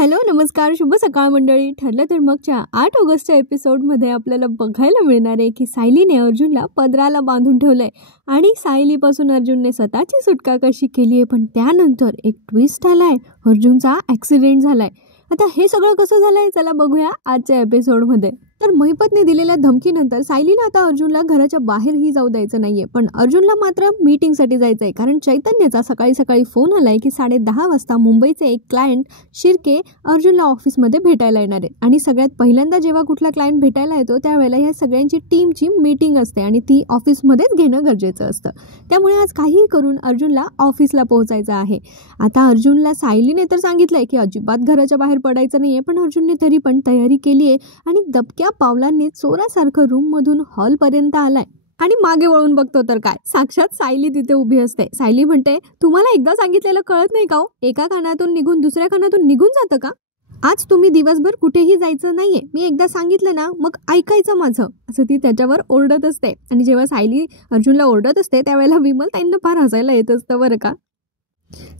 Hello, नमस्कार, शुभ सकाळ मंडळी. ठरलं तर मगच्या 8 ऑगस्टच्या एपिसोडमध्ये आपल्याला बघायला मिळणार आहे की सायलीने अर्जुनला पदराला बांधून ठेवलंय आणि सायलीपासून अर्जुनने स्वतःची सुटका कशी केली आहे. पण त्यानंतर एक ट्विस्ट आलाय, अर्जुनचा ॲक्सिडेंट झालाय. आता हे सगळं कसं झालंय चला बघूया आजच्या एपिसोडमध्ये. तर महिपतने दिलेल्या धमकीनंतर सायलीला आता अर्जुनला घराच्या बाहेरही जाऊ द्यायचं नाहीये. पण अर्जुनला मात्र मीटिंगसाठी जायचं आहे, कारण चैतन्याचा सकाळी सकाळी फोन आलाय की 10:30 वाजता मुंबईचे एक क्लायंट शिर्के अर्जुनला ऑफिसमध्ये भेटायला येणार आहे. आणि सगळ्यात पहिल्यांदा जेव्हा कुठला क्लायंट भेटायला येतो त्यावेळेला ह्या सगळ्यांची टीमची मीटिंग असते आणि ती ऑफिसमध्येच घेणं गरजेचं असतं. त्यामुळे आज काहीही करून अर्जुनला ऑफिसला पोहोचायचं आहे. आता अर्जुनला सायलीने तर सांगितलंय की अजिबात घराच्या बाहेर पडायचं नाहीये, पण अर्जुनने तरी पण तयारी केली आहे आणि दबक्या पावलांनी चोरासारखं रूममधून हॉलपर्यंत आलाय. आणि मागे वळून बघतो तर काय, साक्षात सायली तिथे उभी असते. सायली म्हणते, तुम्हाला एकदा सांगितलेलं कळत नाही का हो? एका कानातून निघून दुसऱ्या कानातून निघून जातं का? आज तुम्ही दिवसभर कुठेही जायचं नाहीये, मी एकदा सांगितलं ना, मग ऐकायचं माझं, असं ती त्याच्यावर ओरडत असते. आणि जेव्हा सायली अर्जुनला ओरडत असते त्यावेळेला विमलताईंना फार हसायला येत असतं बरं का.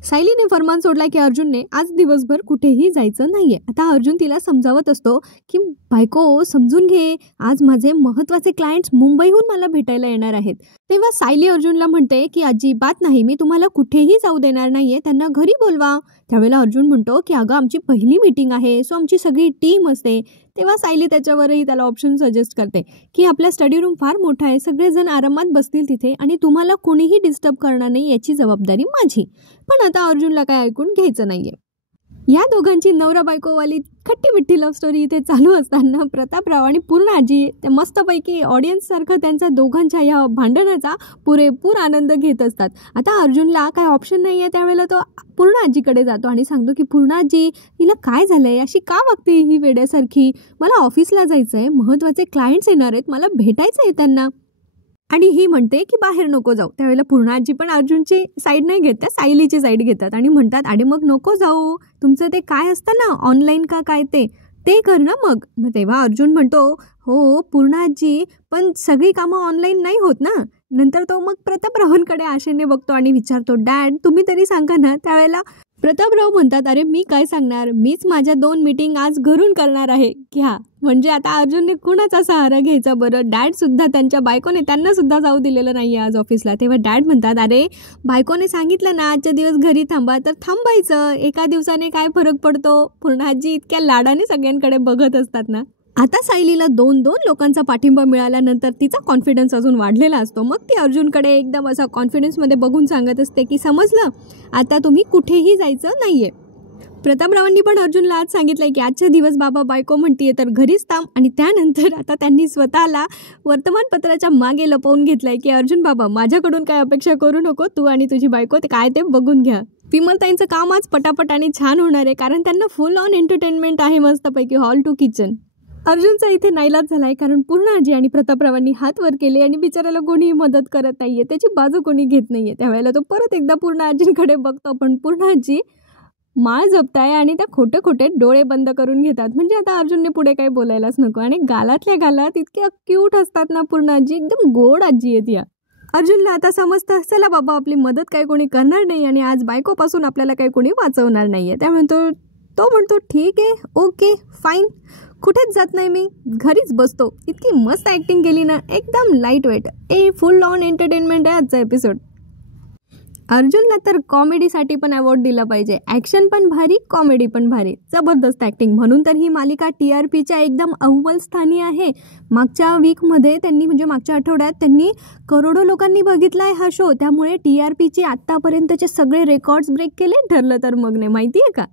सायलीने फरमान सोडला की अर्जुनने आज दिवसभर कुठेही जायचं नाहीये. आता अर्जुन तिला समजावत असतो की बायको समजून घे, आज माझे महत्त्वाचे क्लायंट्स मुंबईहून मला भेटायला येणार आहेत. तेव्हा सायली अर्जुनला म्हणते की अजिबात नाही, मी तुम्हाला कुठेही जाऊ देणार नाहीये, त्यांना घरी बोलवा. त्यावेळेला अर्जुन म्हणतो की अगं आमची पहिली मीटिंग आहे, सो आमची सगळी टीम असते. तेव्हा सायली त्याच्यावरही त्याला ऑप्शन सजेस्ट करते की आपला स्टडी रूम फार मोठा आहे, सगळेजण आरामात बसतील तिथे आणि तुम्हाला कोणीही डिस्टर्ब करणार नाही याची जबाबदारी माझी. पण आता अर्जुनला काय ऐकून घ्यायचं नाहीये. या दोघांची नवरा बायकोवाली खट्टी मिठ्ठी लव्ह स्टोरी इथे चालू असताना प्रतापराव आणि पूर्णाजी ते मस्तपैकी ऑडियन्स सारखं त्यांच्या दोघांच्या या भांडणाचा पुरेपूर आनंद घेत असतात. आता अर्जुनला काय ऑप्शन नाही आहे, त्यावेळेला तो पूर्णाजीकडे जातो आणि सांगतो की पूर्णाजी, हिला काय झालंय, अशी का वागते ही वेड्यासारखी, मला ऑफिसला जायचं आहे, महत्त्वाचे क्लायंट्स येणार आहेत, मला भेटायचं आहे त्यांना. आणि ही म्हणते की बाहेर नको जाऊ. त्यावेळेला पूर्णाजी पण अर्जुनची साईड नाही घेत, त्या सायलीची साईड घेतात आणि म्हणतात, अरे मग नको जाऊ, तुमचं ते काय असतं ना ऑनलाईन का काय ते कर ना मग. तेव्हा अर्जुन म्हणतो, हो पूर्णाजी, पण सगळी कामं ऑनलाईन नाही होत ना. नंतर तो मग प्रतापरावांकडे आशेने बघतो आणि विचारतो, डॅड तुम्ही तरी सांगा ना. त्यावेळेला प्रतापराव म्हणतात, अरे मी काय सांगणार, मीच माझ्या 2 मीटिंग आज घरून करणार आहे. घ्या. म्हणजे आता अर्जुनने कुणाचा सहारा घ्यायचा बरं. डॅड सुद्धा त्यांच्या बायकोने त्यांना सुद्धा जाऊ दिलेलं नाही आज ऑफिसला. तेव्हा डॅड म्हणतात, अरे बायकोने सांगितलं ना आजच्या दिवस घरी थांबा, तर थांबायचं, एका दिवसाने काय फरक पडतो. पूर्णाजी इतक्या लाडाने सगळ्यांकडे बघत असतात ना. आता सायलीला 2 लोकांचा पाठिंबा मिळाल्यानंतर तिचा कॉन्फिडन्स अजून वाढलेला असतो. मग ती अर्जुनकडे एकदम असा कॉन्फिडन्समध्ये बघून सांगत असते की समजलं, आता तुम्ही कुठेही जायचं नाहीये. प्रतापरावांनी पण अर्जुनला आज सांगितलंय की आजच्या दिवस बाबा बायको म्हणतीये तर घरीच थांब. आणि त्यानंतर आता त्यांनी स्वतःला वर्तमानपत्राच्या मागे लपवून घेतलंय की अर्जुन बाबा, माझ्याकडून काय अपेक्षा करू नको, तू आणि तुझी बायको ते काय ते बघून घ्या. विमलताईंचं काम आज पटापट आणि छान होणार आहे, कारण त्यांना फुल ऑन एंटरटेनमेंट आहे मस्तपैकी हॉल टू किचन. अर्जुनचा इथे नाईलाज झालाय, कारण पूर्णाजी आणि प्रतापरावांनी हात वर केले आणि बिचाराला कोणीही मदत करत नाहीये, त्याची बाजू कोणी घेत नाहीये. त्यावेळेला तो परत एकदा पूर्णाजींकडे बघतो, पण पूर्णाजी माळ जपताय आणि त्या खोटे डोळे बंद करून घेतात. म्हणजे आता अर्जुनने पुढे काही बोलायलाच नको. आणि गालातल्या गालात इतक्या क्यूट असतात ना पूर्णाजी, एकदम गोड आजी आहेत या. अर्जुनला आता समजतं, चला बाबा आपली मदत काही कोणी करणार नाही आणि आज बायकोपासून आपल्याला काही कोणी वाचवणार नाहीये. त्यामुळे तो म्हणतो ठीक आहे, ओके फाईन, कुठेच जात नाही मी, घरीच बसतो. इतकी मस्त ॲक्टिंग केली ना, एकदम light weight. Full on entertainment आहे आजचा एपिसोड. अर्जुनला तर कॉमेडीसाठी पण अवॉर्ड दिला पाहिजे. ॲक्शन पण भारी, कॉमेडी पण भारी, जबरदस्त ॲक्टिंग. म्हणून तर ही मालिका TRPच्या एकदम अव्वल स्थानी आहे. मागच्या वीकमध्ये त्यांनी, म्हणजे मागच्या आठवड्यात त्यांनी करोडो लोकांनी बघितला आहे हा शो. त्यामुळे TRPचे आत्तापर्यंतचे सगळे रेकॉर्ड्स ब्रेक केले. ठरलं तर मग नाही, माहिती आहे का.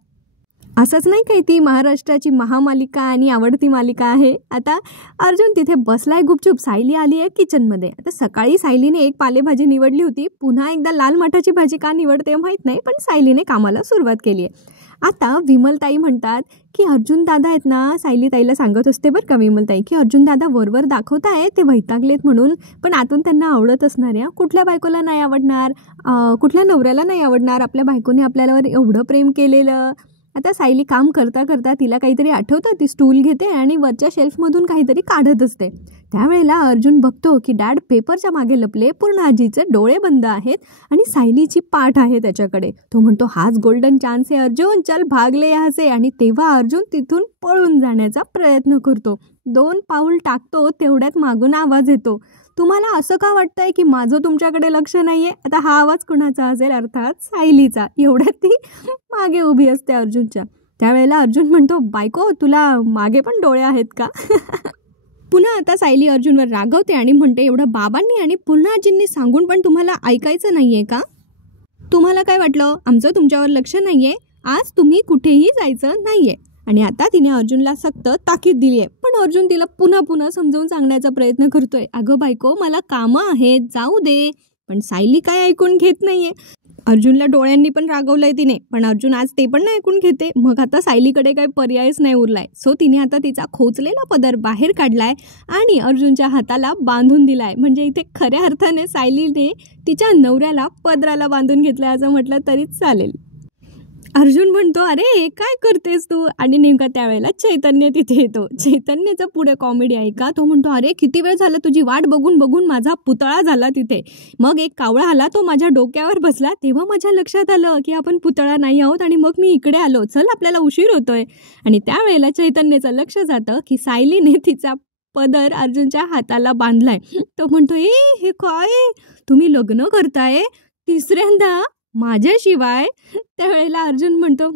असंच नाही काही, ती महाराष्ट्राची महामालिका आणि आवडती मालिका आहे. आता अर्जुन तिथे बसलाय गुपचूप, सायली आली आहे किचनमध्ये. आता सकाळी सायलीने एक पालेभाजी निवडली होती, पुन्हा एकदा लाल माठाची भाजी का निवडते माहीत नाही, पण सायलीने कामाला सुरुवात केली आहे. आता विमलताई म्हणतात की अर्जुन दादा आहेत ना, सायली ताईला सांगत असते बरं का विमलताई, की अर्जुन दादा वरवर दाखवताय ते वैतागलेत म्हणून, पण आतून त्यांना आवडत असणार आहे. कुठल्या बायकोला नाही आवडणार, कुठल्या नवऱ्याला नाही आवडणार, आपल्या बायकोने आपल्यावर एवढं प्रेम केलेलं. आता सायली काम करता करता तिला काहीतरी आठवतं, ती स्टूल घेते आणि वरच्या शेल्फमधून काहीतरी काढत असते. त्यावेळेला अर्जुन बघतो की डॅड पेपरच्या मागे लपले, पूर्ण आजीचे डोळे बंद आहेत आणि सायलीची पाठ आहे त्याच्याकडे. तो म्हणतो हाच गोल्डन चान्स आहे अर्जुन, चल भागले यासे. आणि तेव्हा अर्जुन तिथून पळून जाण्याचा प्रयत्न करतो. 2 पाऊल टाकतो तेवढ्यात मागून आवाज येतो. तुम्हाला असं का वाटतंय की माझं तुमच्याकडे लक्ष नाहीये? आता हा आवाज कुणाचा असेल? अर्थात सायलीचा. एवढ्यात ती मागे उभी असते अर्जुनच्या. त्यावेळेला अर्जुन म्हणतो बायको तुला मागे पण डोळे आहेत का? पुन्हा आता सायली अर्जुनवर रागवते आणि म्हणते एवढं बाबांनी आणि पुन्हा आजींनी सांगून पण तुम्हाला ऐकायचं नाहीये का? तुम्हाला काय वाटलं आमचं तुमच्यावर लक्ष नाहीये? आज तुम्ही कुठेही जायचं नाहीये. आणि आता तिने अर्जुनला सक्त ताकीद दिली आहे. पण अर्जुन तिला पुन्हा पुन्हा समजावून सांगण्याचा प्रयत्न करतोय. अगं बायको मला कामं आहेत, जाऊ दे. पण सायली काय ऐकून घेत नाहीये. अर्जुनला डोळ्यांनी पण रागवलंय तिने, पण अर्जुन आज ते पण नाही ऐकून घेते. मग आता सायलीकडे काही पर्यायच नाही उरलाय. सो तिने आता तिचा खोचलेला पदर बाहेर काढलाय आणि अर्जुनच्या हाताला बांधून दिलाय. म्हणजे इथे खऱ्या अर्थाने सायलीने तिच्या नवऱ्याला पदराला बांधून घेतलाय असं म्हटलं तरीच चालेल. अर्जुन म्हणतो अरे काय करतेस तू? आणि नेमका त्यावेळेला चैतन्य तिथे येतो. चैतन्याचं पुढे कॉमेडी आहे का. तो म्हणतो अरे किती वेळ झाला तुझी वाट बघून बघून माझा पुतळा झाला तिथे. मग एक कावळा आला, तो माझ्या डोक्यावर बसला. तेव्हा माझ्या लक्षात आलं की आपण पुतळा नाही आहोत आणि मग मी इकडे आलो. चल आपल्याला उशीर होतोय. आणि त्यावेळेला चैतन्याचं लक्ष जातं की सायलीने तिचा पदर अर्जुनच्या हाताला बांधलाय. तो म्हणतो हे काय, तुम्ही लग्न करताय तिसऱ्यांदा माझ्याशिवाय? त्यावेळेला अर्जुन म्हणतो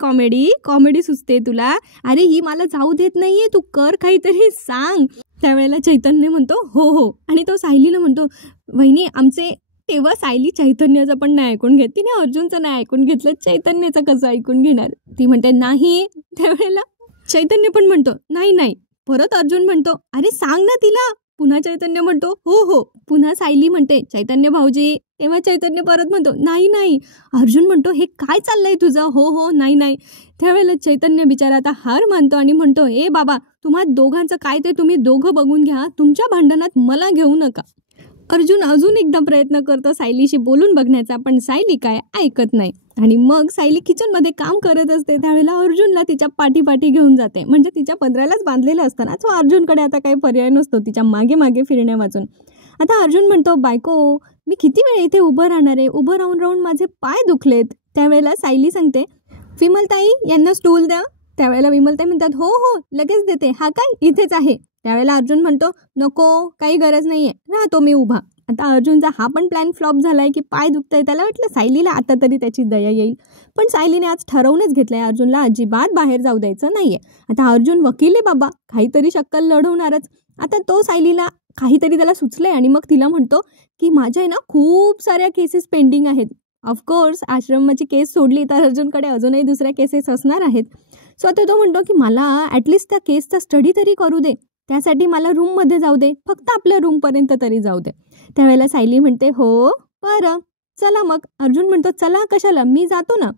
कॉमेडी सुचते तुला? अरे ही मला जाऊ देत नाहीये, तू कर काहीतरी सांग. त्यावेळेला चैतन्य म्हणतो हो. आणि तो सायलीला म्हणतो वहिनी आमचे. तेव्हा सायली चैतन्याचं पण नाही ऐकून घेत. तिने अर्जुनचं नाही ऐकून घेतलं, चैतन्याचं कसं ऐकून घेणार? ती म्हणते नाही. त्यावेळेला चैतन्य पण म्हणतो नाही. परत अर्जुन म्हणतो अरे सांग ना तिला. पुन्हा चैतन्य म्हणतो हो. पुन्हा सायली म्हणते चैतन्य भाऊजी. तेव्हा चैतन्य परत म्हणतो नाही. अर्जुन म्हणतो हे काय चाललंय तुझं? हो नाही. त्यावेळेला चैतन्य बिचारा आता हार मानतो आणि म्हणतो बाबा तुम्हा दोघांचं काय ते तुम्ही दोघं बघून घ्या, तुमच्या भांडणात मला घेऊ नका. अर्जुन अजून एकदा प्रयत्न करतो सायलीशी बोलून बघण्याचा, पण सायली काय ऐकत नाही. आणि मग सायली किचनमध्ये काम करत असते. त्यावेळेला अर्जुनला तिच्या पाठी घेऊन जाते. म्हणजे तिच्या पदरालाच बांधलेलं असताना तो अर्जुनकडे आता काही पर्याय नसतो तिच्या मागे फिरण्या वाचून. आता अर्जुन म्हणतो बायको मी किती वेळ इथे उभं राहणार आहे, उभं राहून माझे पाय दुखलेत. त्यावेळेला सायली सांगते विमलताई यांना स्टूल द्या. त्यावेळेला विमलताई म्हणतात हो लगेच देते. हा काय इथेच आहे. त्यावेळेला अर्जुन म्हणतो नको काही गरज नाहीये, राहतो मी उभा. आता अर्जुनचा हा पण प्लॅन फ्लॉप झालाय की पाय दुखतंय. त्याला वाटलं सायलीला आता तरी त्याची दया येईल. पण सायलीने आज ठरवूनच घेतलंय अर्जुनला अजिबात बाहेर जाऊ द्यायचं नाहीये. आता अर्जुन वकील आहे बाबा, काहीतरी शक्कल लढवणारच. आता तो सायलीला काहीतरी त्याला सुचलंय आणि मग तिला म्हणतो की माझ्या ना खूप साऱ्या केसेस पेंडिंग आहेत. ऑफकोर्स आश्रमाची केस सोडली तर अर्जुनकडे अजूनही दुसऱ्या केसेस असणार आहेत. सो आता तो म्हणतो की मला ॲटलिस्ट त्या केसचा स्टडी तरी करू दे, त्यासाठी मला रूममध्ये जाऊ दे, फक्त आपल्या रूमपर्यंत तरी जाऊ दे. त्यावेळेला सायली म्हणते हो बरं चला मग. अर्जुन म्हणतो चला कशाला, मी जातो ना.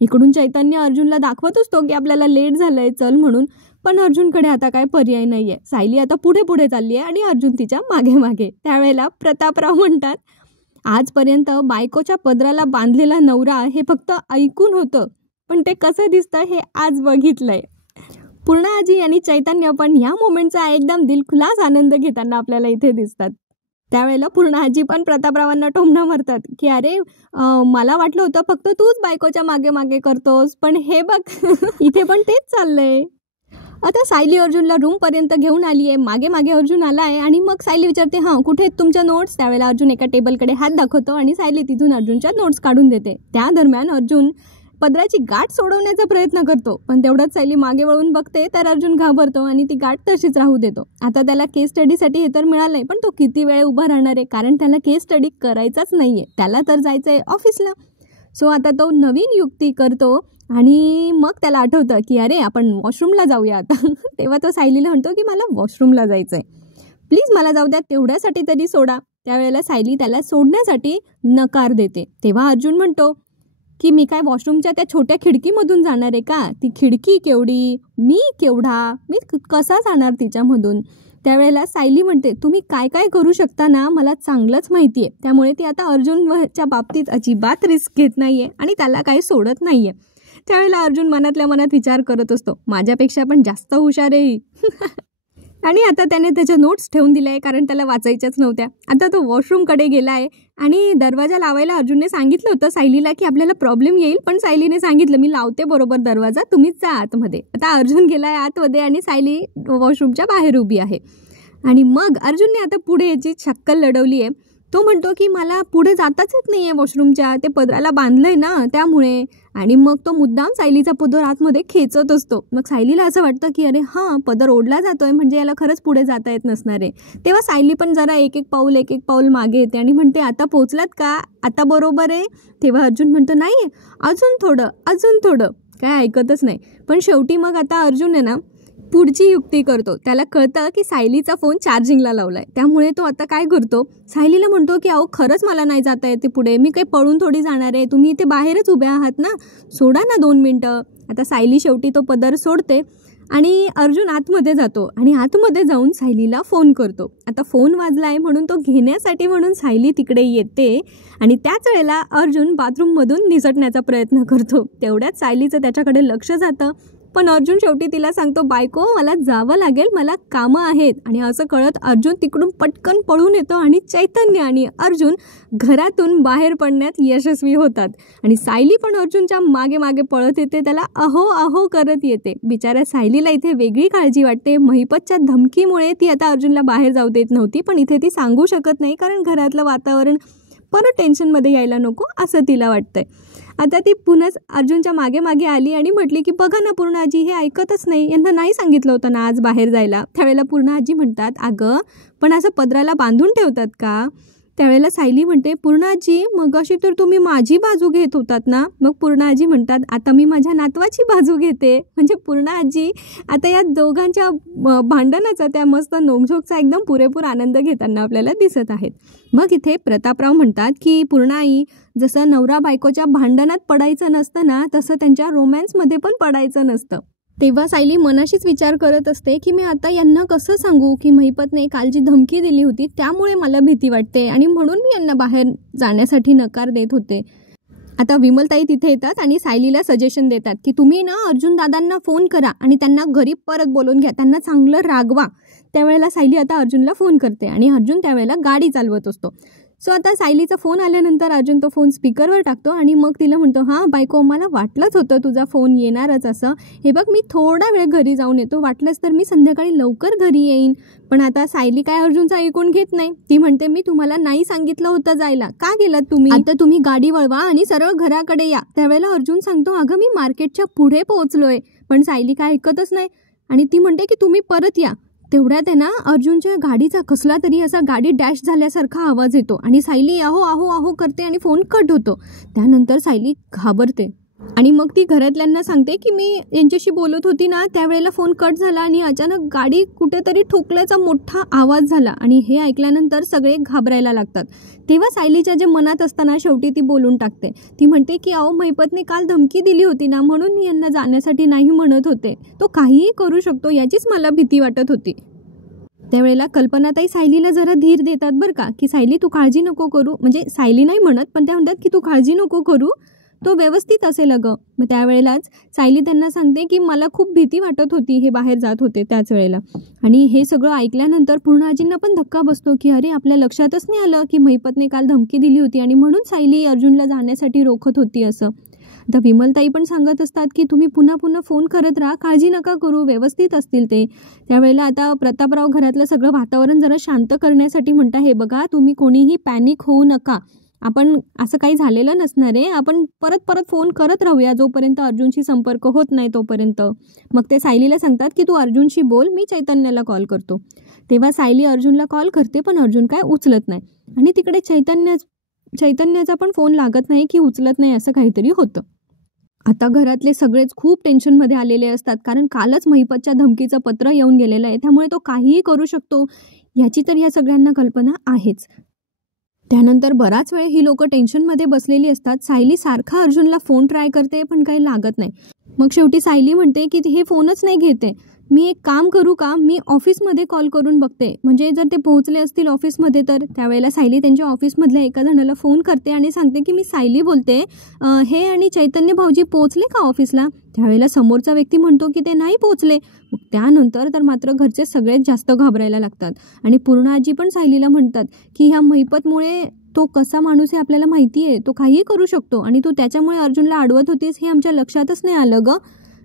इकडून चैतन्य अर्जुनला दाखवतोच तो की आपल्याला लेट झालंय चल म्हणून. पण अर्जुनकडे आता काय पर्याय नाहीये. सायली आता पुढे चालली आहे आणि अर्जुन तिच्या मागे. त्यावेळेला प्रतापराव म्हणतात आजपर्यंत बायकोच्या पदराला बांधलेला नवरा हे फक्त ऐकून होतं, पण ते कसं दिसतं हे आज बघितलंय. पूर्णा आजी आणि चैतन्य पण या मोमेंटचा एकदम दिलखुलास आनंद घेताना आपल्याला इथे दिसतात. त्यावेळेला पूर्णा आजी पण प्रतापरावांना टोमणं मारतात की अरे मला वाटलं होतं फक्त तूच बायकोच्या मागे करतोस, पण हे बघ इथे पण तेच चाललंय. आता सायली अर्जुनला रूमपर्यंत घेऊन आली आहे. मागे अर्जुन आला आहे आणि मग सायली विचारते कुठे आहेत तुमच्या नोट्स. त्यावेळेला अर्जुन एका टेबलकडे हात दाखवतो आणि सायली तिथून अर्जुनच्या नोट्स काढून देते. त्या दरम्यान अर्जुन पदराची गाठ सोडवण्याचा प्रयत्न करतो, पण तेवढ्यात सायली मागे वळून बघते तर अर्जुन घाबरतो आणि ती गाठ तशीच राहू देतो. आता त्याला केस स्टडीसाठी हे तर मिळालंय, पण तो किती वेळ उभा राहणार आहे, कारण त्याला केस स्टडी करायचाच नाहीये, त्याला तर जायचंय ऑफिसला. सो आता तो नवीन युक्ती करतो आणि मग त्याला आठवतं की अरे आपण वॉशरूमला जाऊया आता. तेव्हा तो सायलीला म्हणतो की मला वॉशरूमला जायचंय, प्लीज मला जाऊ द्या, तेवढ्यासाठी तरी सोडा. त्यावेळेला सायली त्याला सोडण्यासाठी नकार देते. तेव्हा अर्जुन म्हणतो की मी काय वॉशरूमच्या त्या छोट्या खिडकीमधून जाणार आहे का? ती खिडकी केवढी, मी केवढा, मी कसा जाणार तिच्यामधून? त्यावेळेला सायली म्हणते तुम्ही काय काय करू शकता ना मला चांगलंच माहिती आहे. त्यामुळे ती आता अर्जुनच्या बाबतीत अजिबात रिस्क घेत नाहीये आणि त्याला काही सोडत नाहीये. त्यावेळेला अर्जुन मनातल्या मनात विचार करत असतो, माझ्यापेक्षा पण जास्त हुशार आहे ही. आणि आता त्याने त्याच्या नोट्स ठेवून दिल्या आहे कारण त्याला वाचायच्याच नव्हत्या. आता तो वॉशरूमकडे गेला आहे आणि दरवाजा लावायला अर्जुनने सांगितलं होतं सायलीला की आपल्याला प्रॉब्लेम येईल, पण सायलीने सांगितलं मी लावते बरोबर दरवाजा, तुम्हीच जा आतमध्ये. आता अर्जुन गेला आहे आतमध्ये आणि सायली वॉशरूमच्या बाहेर उभी आहे. आणि मग अर्जुनने आता पुढे याची शक्कल लढवली आहे. तो म्हणतो की मला पुढे जाताच येत नाही आहे वॉशरूमच्या, ते पदराला बांधलं आहे ना त्यामुळे. आणि मग तो मुद्दाम सायलीचा पदर आतमध्ये खेचत असतो. मग सायलीला असं वाटतं की अरे हां, पदर ओढला जातोय म्हणजे याला खरंच पुढे जाता येत नसणार आहे. तेव्हा सायली पण जरा एक एक पाऊल मागे येते आणि म्हणते आता पोचलात का, आता बरोबर आहे. तेव्हा अर्जुन म्हणतो नाही अजून थोडं, काय ऐकतच नाही. पण शेवटी मग आता अर्जुन आहे ना पुढची युक्ती करतो. त्याला कळतं की सायलीचा फोन चार्जिंगला लावलाय, त्यामुळे तो आता काय करतो, सायलीला म्हणतो की अहो खरंच मला नाही जाता येते पुढे, मी काही पळून थोडी जाणार आहे, तुम्ही इथे बाहेरच उभे आहात ना, सोडा ना 2 मिनटं. आता सायली शेवटी तो पदर सोडते आणि अर्जुन आतमध्ये जातो आणि आतमध्ये जाऊन सायलीला फोन करतो. आता फोन वाजलाय म्हणून तो घेण्यासाठी म्हणून सायली तिकडे येते आणि त्याच वेळेला अर्जुन बाथरूममधून निसटण्याचा प्रयत्न करतो. तेवढ्यात सायलीचं त्याच्याकडे लक्ष जातं, पण अर्जुन शेवटी तिला सांगतो बायको मला जावं लागेल, मला कामं आहेत. आणि असं कळत अर्जुन तिकडून पटकन पळून येतो आणि चैतन्य आणि अर्जुन घरातून बाहेर पडण्यात यशस्वी होतात. आणि सायली पण अर्जुनच्या मागे मागे पळत येते, त्याला अहो अहो करत येते. बिचाऱ्या सायलीला इथे वेगळी काळजी वाटते. महिपतच्या धमकीमुळे ती आता अर्जुनला बाहेर जाऊ देत नव्हती, पण इथे ती सांगू शकत नाही कारण घरातलं वातावरण परत टेन्शनमध्ये यायला नको असं तिला वाटतंय. आता ती पुन्हा अर्जुनच्या मागे मागे आली आणि म्हटली की बघा ना पूर्ण आजी, हे ऐकतच नाही, यांना नाही सांगितलं होतं ना आज बाहेर जायला. त्यावेळेला पूर्ण आजी म्हणतात अगं पण असं पदराला बांधून ठेवतात का. त्यावेळेला सायली म्हणते पूर्ण आजी मगाशी तर तुम्ही माझी बाजू घेत होतात ना. मग पूर्ण आजी म्हणतात आता मी माझ्या नातवाची बाजू घेते. म्हणजे पूर्ण आजी आता या दोघांच्या भांडणाचा, त्या मस्त नोकझोकचा एकदम पुरेपूर आनंद घेताना आपल्याला दिसत आहेत. मग इथे प्रतापराव म्हणतात की पूर्ण आई, जसं नवरा बायकोच्या भांडणात पडायचं नसतं ना, तसं त्यांच्या रोमॅन्समध्ये पण पडायचं नसतं. तेव्हा सायली मनाशीच विचार करत असते की मी आता यांना कसं सांगू की महिपतने काल जी धमकी दिली होती त्यामुळे मला भीती वाटते आणि म्हणून मी यांना बाहेर जाण्यासाठी नकार देत होते. आता विमलताई तिथे येतात आणि सायलीला सजेशन देतात की तुम्ही ना अर्जुन दादांना फोन करा आणि त्यांना घरी परत बोलवून घ्या, त्यांना चांगलं रागवा. त्यावेळेला सायली आता अर्जुनला फोन करते आणि अर्जुन त्यावेळेला गाडी चालवत असतो. सो आता सायलीचा फोन आल्यानंतर अर्जुन तो फोन स्पीकरवर टाकतो आणि मग तिला म्हणतो हां बायको, मला वाटलंच होतं तुझा फोन येणारच असं. हे बघ मी थोडा वेळ घरी जाऊन येतो, वाटलंच तर मी संध्याकाळी लवकर घरी येईन. पण आता सायली काय अर्जुनचा ऐकून घेत नाही. ती म्हणते मी तुम्हाला नाही सांगितलं होतं जायला, का गेलात तुम्ही, आता तुम्ही गाडी वळवा आणि सरळ घराकडे या. त्यावेळेला अर्जुन सांगतो अगं मी मार्केटच्या पुढे पोहोचलोय. पण सायली काय ऐकतच नाही आणि ती म्हणते की तुम्ही परत या. तेवढ्यात आहे ना अर्जुनच्या गाडीचा कसला तरी असा गाडी डॅश झाल्यासारखा आवाज येतो आणि सायली आहो आहो आहो करते आणि फोन कट होतो. त्यानंतर सायली घाबरते आणि मग ती घरातल्यांना सांगते की मी यांच्याशी बोलत होती ना त्यावेळेला फोन कट झाला आणि अचानक गाडी कुठेतरी ठोकल्याचा मोठा आवाज झाला. आणि हे ऐकल्यानंतर सगळे घाबरायला लागतात. तेव्हा सायलीच्या जे मनात असताना शेवटी ती बोलून टाकते. ती म्हणते की अहो महिपतने काल धमकी दिली होती ना, म्हणून मी यांना जाण्यासाठी नाही म्हणत होते, तो काहीही करू शकतो याचीच मला भीती वाटत होती. त्यावेळेला कल्पनाताई सायलीला जरा धीर देतात बरं का, की सायली तू काळजी नको करू. म्हणजे सायली नाही म्हणत पण त्या म्हणतात की तू काळजी नको करू, तो व्यवस्थित असेल अगं. मग त्यावेळेलाच सायली त्यांना सांगते की मला खूप भीती वाटत होती, हे बाहेर जात होते त्याच वेळेला. आणि हे सगळं ऐकल्यानंतर पूर्ण आजींना पण धक्का बसतो की अरे आपल्या लक्षातच नाही आलं की महिपतने काल धमकी दिली होती आणि म्हणून सायली अर्जुनला जाण्यासाठी रोखत होती असं. आता विमलताई पण सांगत असतात की तुम्ही पुन्हा पुन्हा फोन करत राहा, काळजी नका करू, व्यवस्थित असतील ते. त्यावेळेला आता प्रतापराव घरातलं सगळं वातावरण जरा शांत करण्यासाठी म्हणता हे बघा तुम्ही कोणीही पॅनिक होऊ नका, आपण असं काही झालेलं नसणार आहे, आपण परत परत फोन करत राहूया जोपर्यंत अर्जुनशी संपर्क होत नाही तोपर्यंत. मग ते सायलीला सांगतात की तू अर्जुनशी बोल, मी चैतन्याला कॉल करतो. तेव्हा सायली अर्जुनला कॉल करते पण अर्जुन काय उचलत नाही आणि तिकडे चैतन्याचा पण फोन लागत नाही की उचलत नाही, असं काहीतरी होतं. आता घरातले सगळेच खूप टेन्शनमध्ये आलेले असतात कारण कालच महिपतच्या धमकीचं पत्र येऊन गेलेलं आहे, त्यामुळे तो काहीही करू शकतो याची तर या सगळ्यांना कल्पना आहेच. त्यानंतर बराच वेळ ही लोक टेन्शनमध्ये बसलेली असतात. सायली सारखा अर्जुनला फोन ट्राय करते पण काही लागत नाही. मग शेवटी सायली म्हणते की हे फोनच नाही घेते. मी एक काम करू का, मी ऑफिसमध्ये कॉल करून बघते, म्हणजे जर ते पोहोचले असतील ऑफिसमध्ये तर. त्यावेळेला सायली त्यांच्या ऑफिसमधल्या एका जणाला फोन करते आणि सांगते की मी सायली बोलते, हे आणि चैतन्य भाऊजी पोहोचले का ऑफिसला. त्यावेळेला समोरचा व्यक्ती म्हणतो की ते नाही पोहोचले. मग त्यानंतर तर मात्र घरचे सगळेच जास्त घाबरायला लागतात आणि पूर्ण आजी पण सायलीला म्हणतात की ह्या महिपतमुळे, तो कसा माणूस आहे आपल्याला माहिती आहे, तो काहीही करू शकतो आणि तू त्याच्यामुळे अर्जुनला अडवत होतीस हे आमच्या लक्षातच नाही आलं गं.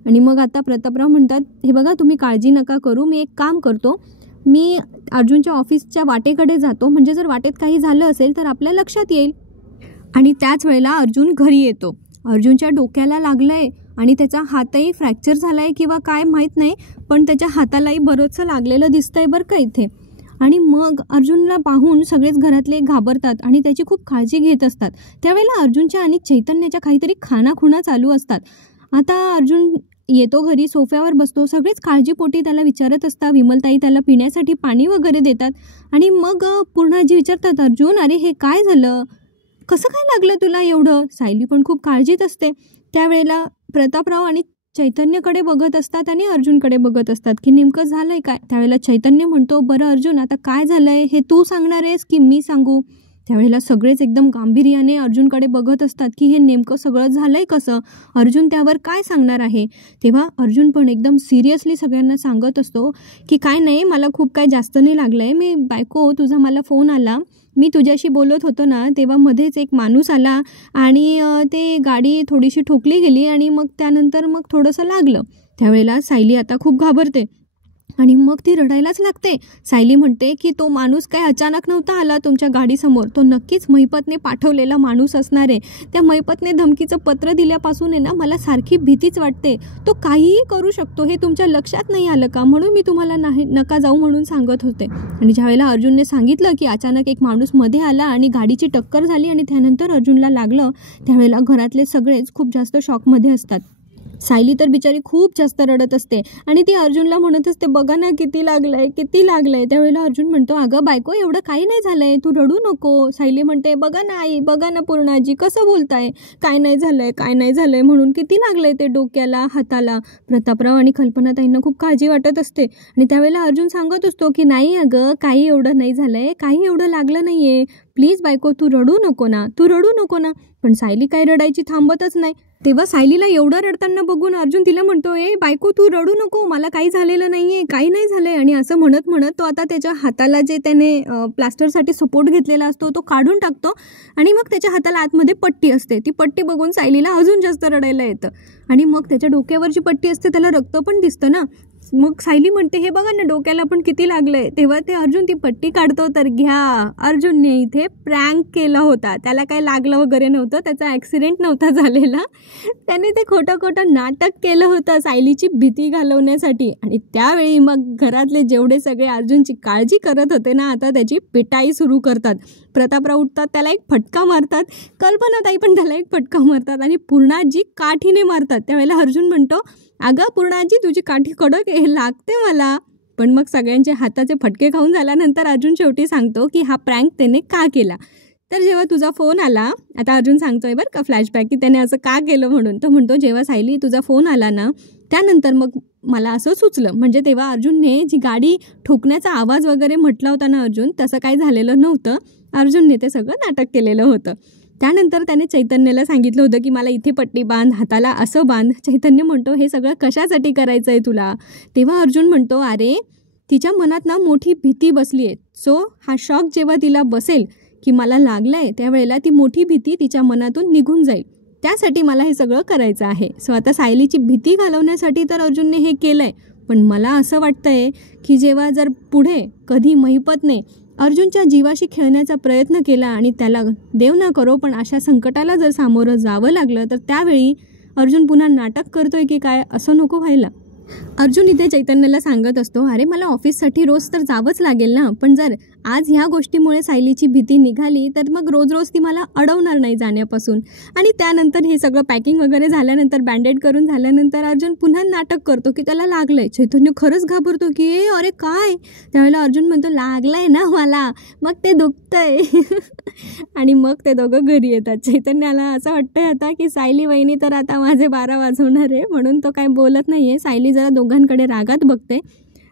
आणि मग आता प्रतापराव म्हणतात, हे बघा तुम्ही काळजी नका करू, मी एक काम करतो, मी अर्जुनच्या ऑफिसच्या वाटेकडे जातो, म्हणजे जर वाटेत काही झालं असेल तर आपल्या लक्षात येईल. आणि त्याच वेळेला अर्जुन घरी येतो. अर्जुनच्या डोक्याला लागलं आहे आणि त्याचा हातही फ्रॅक्चर झाला आहे किंवा काय माहीत नाही, पण त्याच्या हातालाही बरंचसं लागलेलं दिसतंय बरं का इथे. आणि मग अर्जुनला पाहून सगळेच घरातले घाबरतात आणि त्याची खूप काळजी घेत असतात. त्यावेळेला अर्जुनच्या आणि चैतन्याच्या काहीतरी खाणाखुणा चालू असतात. आता अर्जुन येतो घरी, सोफ्यावर बसतो, सगळेच काळजीपोटी त्याला विचारत असतात. विमलताई त्याला पिण्यासाठी पाणी वगैरे देतात आणि मग पूर्णाजी विचारतात, अर्जुन अरे हे काय झालं, कसं काय लागलं तुला एवढं. सायली पण खूप काळजीत असते. त्यावेळेला प्रतापराव आणि चैतन्यकडे बघत असतात आणि अर्जुनकडे बघत असतात की नेमकं झालंय काय. त्यावेळेला चैतन्य म्हणतो, बरं अर्जुन आता काय झालंय हे तू सांगणार आहेस की मी सांगू. त्यावेळेला सगळेच एकदम गांभीर्याने अर्जुनकडे बघत असतात की हे नेमकं सगळं झालंय कसं, अर्जुन त्यावर काय सांगणार आहे. तेव्हा अर्जुन पण एकदम सिरियसली सगळ्यांना सांगत असतो की काय नाही, मला खूप काय जास्त नाही लागलं आहे, मी बायको तुझा मला फोन आला, मी तुझ्याशी बोलत होतो ना तेव्हा मध्येच एक माणूस आला आणि ते गाडी थोडीशी ठोकली गेली आणि मग त्यानंतर मग थोडंसं लागलं. त्यावेळेला सायली आता खूप घाबरते आणि मग ती रडायलाच लागते. सायली म्हणते की तो माणूस काय अचानक नव्हता आला तुमच्या गाडीसमोर, तो नक्कीच महिपतने पाठवलेला माणूस असणार आहे. त्या महिपतने धमकीचं पत्र दिल्यापासून आहे ना मला सारखी भीतीच वाटते, तो काहीही करू शकतो, हे तुमच्या लक्षात नाही आलं का, म्हणून मी तुम्हाला नका जाऊ म्हणून सांगत होते. आणि ज्यावेळेला अर्जुनने सांगितलं की अचानक एक माणूस मध्ये आला आणि गाडीची टक्कर झाली आणि त्यानंतर अर्जुनला लागलं, त्यावेळेला घरातले सगळेच खूप जास्त शॉकमध्ये असतात. सायली तर बिचारी खूप जास्त रडत असते आणि ती अर्जुनला म्हणत असते, बघा ना किती लागलंय किती लागलंय. त्यावेळेला अर्जुन म्हणतो, अगं बायको एवढं काही नाही झालंय, तू रडू नको. सायली म्हणते, बघा ना आई, बघा ना पूर्णाजी कसं बोलताय, काय नाही झालंय काय नाही झालंय म्हणून, किती लागलंय ते डोक्याला हाताला. प्रतापराव आणि कल्पनाताईंना खूप काळजी वाटत असते आणि त्यावेळेला अर्जुन सांगत असतो की नाही अगं काही एवढं नाही झालंय, काही एवढं लागलं नाहीये, प्लीज बायको तू रडू नको ना, तू रडू नको ना. पण सायली काय रडायची थांबतच नाही. तेव्हा सायलीला एवढं रडताना बघून अर्जुन तिला म्हणतो, ए बायको तू रडू नको, मला काही झालेलं नाहीये, काही नाही झालंय. आणि असं म्हणत म्हणत तो आता त्याच्या हाताला जे त्याने प्लास्टरसाठी सपोर्ट घेतलेला असतो तो काढून टाकतो आणि मग त्याच्या हाताला आतमध्ये पट्टी असते. ती पट्टी बघून सायलीला अजून जास्त रडायला येतं आणि मग त्याच्या डोक्यावर जी पट्टी असते त्याला रक्त पण दिसतं ना. मग सायली म्हणते, हे बघा ना डोक्याला पण किती लागलंय. तेव्हा ते अर्जुन ती पट्टी काढतो, तर घ्या, अर्जुनने इथे प्रँक केला होता, त्याला काही लागलं वगैरे नव्हतं, त्याचा ॲक्सिडेंट नव्हता झालेला, त्याने ते खोटं खोटं नाटक केलं होतं सायलीची भीती घालवण्यासाठी. आणि त्यावेळी मग घरातले जेवढे सगळे अर्जुनची काळजी करत होते ना आता त्याची पिटाई सुरू करतात. प्रतापराव उठतात, त्याला एक फटका मारतात, कल्पनाताई पण त्याला एक फटका मारतात आणि पूर्णाजी काठीने मारतात. त्यावेळेला अर्जुन म्हणतो, अगं पूर्णाजी तुझी काठी कडक लागते मला. पण मग सगळ्यांचे हाताचे फटके खाऊन झाल्यानंतर अर्जुन शेवटी सांगतो की हा प्रँक त्याने का केला. तर जेव्हा तुझा फोन आला, आता अर्जुन सांगतोय बरं का फ्लॅशबॅक की त्याने असं का केलं म्हणून. तो म्हणतो, जेव्हा सायली तुझा फोन आला ना त्यानंतर मग मला असं सुचलं, म्हणजे तेव्हा अर्जुनने जी गाडी ठोकण्याचा आवाज वगैरे म्हटला होता ना अर्जुन, तसं काही झालेलं नव्हतं, अर्जुनने ते सगळं नाटक केलेलं होतं. त्यानंतर त्याने चैतन्याला सांगितलं होतं की मला इथे पट्टी बांध, हाताला असं बांध. चैतन्य म्हणतो, हे सगळं कशासाठी करायचं आहे तुला. तेव्हा अर्जुन म्हणतो, अरे तिच्या मनात ना मोठी भीती बसली आहे, सो हा शॉक जेव्हा तिला बसेल की मला लागलं आहे त्यावेळेला ती मोठी भीती तिच्या मनातून निघून जाईल, त्यासाठी मला हे सगळं करायचं आहे. सो आता सायलीची भीती घालवण्यासाठी तर अर्जुनने हे केलं आहे. पण मला असं वाटतंय की जेव्हा जर पुढे कधी महिपतने अर्जुनच्या जीवाशी खेळण्याचा प्रयत्न केला आणि त्याला देव न करो पण अशा संकटाला जर सामोरं जावं लागलं तर त्यावेळी अर्जुन पुन्हा नाटक करतोय की काय, असं नको व्हायला. अर्जुन इथे चैतन्याला सांगत असतो, अरे मला ऑफिससाठी रोज तर जावंच लागेल ना, पण जर आज ह्या गोष्टीमुळे सायलीची भीती निघाली तर मग रोज रोज ती मला अडवणार नाही जाण्यापासून. आणि त्यानंतर हे सगळं पॅकिंग वगैरे झाल्यानंतर बँडेड करून झाल्यानंतर अर्जुन पुन्हा नाटक करतो की त्याला लागलंय. चैतन्य खरंच घाबरतो की अरे काय. त्यावेळेला अर्जुन म्हणतो, लागलंय ना मला, मग ते दुखतंय. आणि मग ते दोघं घरी येतात. चैतन्याला असं वाटतंय आता की सायली वहिनी तर आता माझे 12 वाजवणार आहे, म्हणून तो काय बोलत नाहीये. सायली जरा दोघांकडे रागात बघते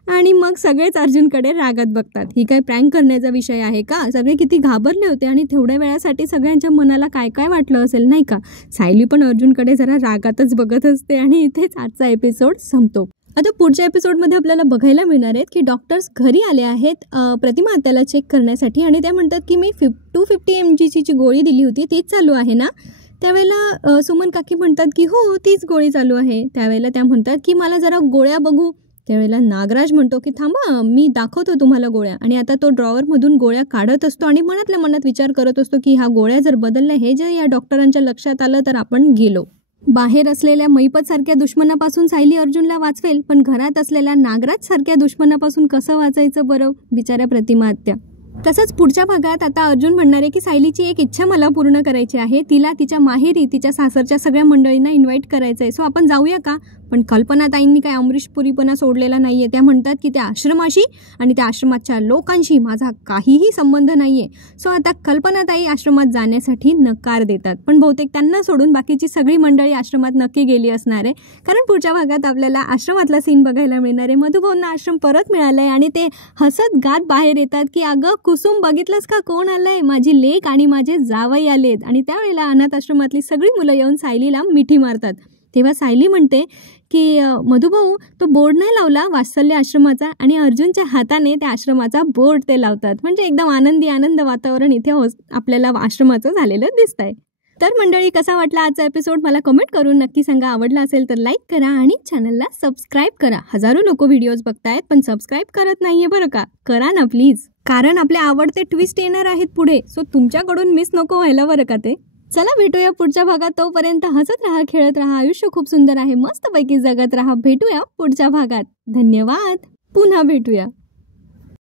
आणि मग सगळेच अर्जुनकडे रागात बघतात. ही काय प्रँक करण्याचा विषय आहे का? सगळे किती घाबरले होते आणि तेवढ्या वेळासाठी सगळ्यांच्या मनाला काय काय वाटलं असेल नाही का. सायली पण अर्जुनकडे जरा रागातच बघत असते आणि इथेच आजचा एपिसोड संपतो. आता पुढच्या एपिसोडमध्ये आपल्याला बघायला मिळणार आहेत की डॉक्टर्स घरी आले आहेत प्रतिमा आत्याला चेक करण्यासाठी आणि त्या म्हणतात की मी 250 mgची जी गोळी दिली होती तीच चालू आहे ना. त्यावेळेला सुमन काकी म्हणतात की हो तीच गोळी चालू आहे. त्यावेळेला त्या म्हणतात की मला जरा गोळ्या बघू. त्यावेळेला नागराज म्हणतो की थांबा मी दाखवतो तुम्हाला गोळ्या. आणि आता तो ड्रॉवरमधून गोळ्या काढत असतो आणि मनातल्या मनात विचार करत असतो की ह्या गोळ्या जर बदलल्या हे जर या डॉक्टरांच्या लक्षात आलं तर आपण गेलो. बाहेर असलेल्या मैपत सारख्या दुश्मनापासून सायली अर्जुनला वाचवेल, पण घरात असलेल्या नागराज सारख्या दुश्मनापासून कसं वाचायचं बरं बिचाऱ्या प्रतिमा आत्या. तसंच पुढच्या भागात आता अर्जुन म्हणणार आहे की सायलीची एक इच्छा मला पूर्ण करायची आहे. तिला तिच्या माहेरी तिच्या सासरच्या सगळ्या मंडळींना इन्व्हाइट करायचं आहे. सो आपण जाऊया का? पण कल्पनाताईंनी काय अमरीशपुरीपणा सोडलेला नाहीये. त्या म्हणतात की त्या आश्रमाशी आणि त्या आश्रमाच्या लोकांशी माझा काहीही संबंध नाहीये. सो आता कल्पनाताई आश्रमात जाण्यासाठी नकार देतात. पण बहुतेक त्यांना सोडून बाकीची सगळी मंडळी आश्रमात नक्की गेली असणार आहे. कारण पुढच्या भागात आपल्याला आश्रमातला सीन बघायला मिळणार आहे. मधुभाऊंना आश्रम परत मिळालंय आणि ते हसत गात बाहेर येतात की अगं कुसुम बघितलंस का कोण आलंय? माझी लेक आणि माझे जावई आलेत. आणि त्यावेळेला अनाथ आश्रमातली सगळी मुलं येऊन सायलीला मिठी मारतात. तेव्हा सायली म्हणते की मधुभाऊ तो बोर्ड नाही लावला वात्सल्य आश्रमाचा, आणि अर्जुनच्या हाताने त्या आश्रमाचा बोर्ड ते लावतात. म्हणजे एकदम आनंद वातावरण इथे आपल्याला आश्रमाचं झालेलं दिसतंय. तर मंडळी कसा वाटला आजचा एपिसोड मला कमेंट करून नक्की सांगा. आवडला असेल तर लाईक करा आणि चॅनलला सबस्क्राईब करा. हजारो लोक व्हिडिओज बघतायत पण सबस्क्राईब करत नाहीये बरं का. करा ना प्लीज, कारण आपले आवडते ट्विस्ट येणार आहेत पुढे. सो तुमच्याकडून मिस नको व्हायला बरं का ते. चला भेटूया पुढच्या भागात. तोपर्यंत हसत राहा, खेळत राहा. आयुष्य खूप सुंदर आहे. मस्तपैकी जगत राहा. भेटूया पुढच्या भागात. धन्यवाद. पुन्हा भेटूया.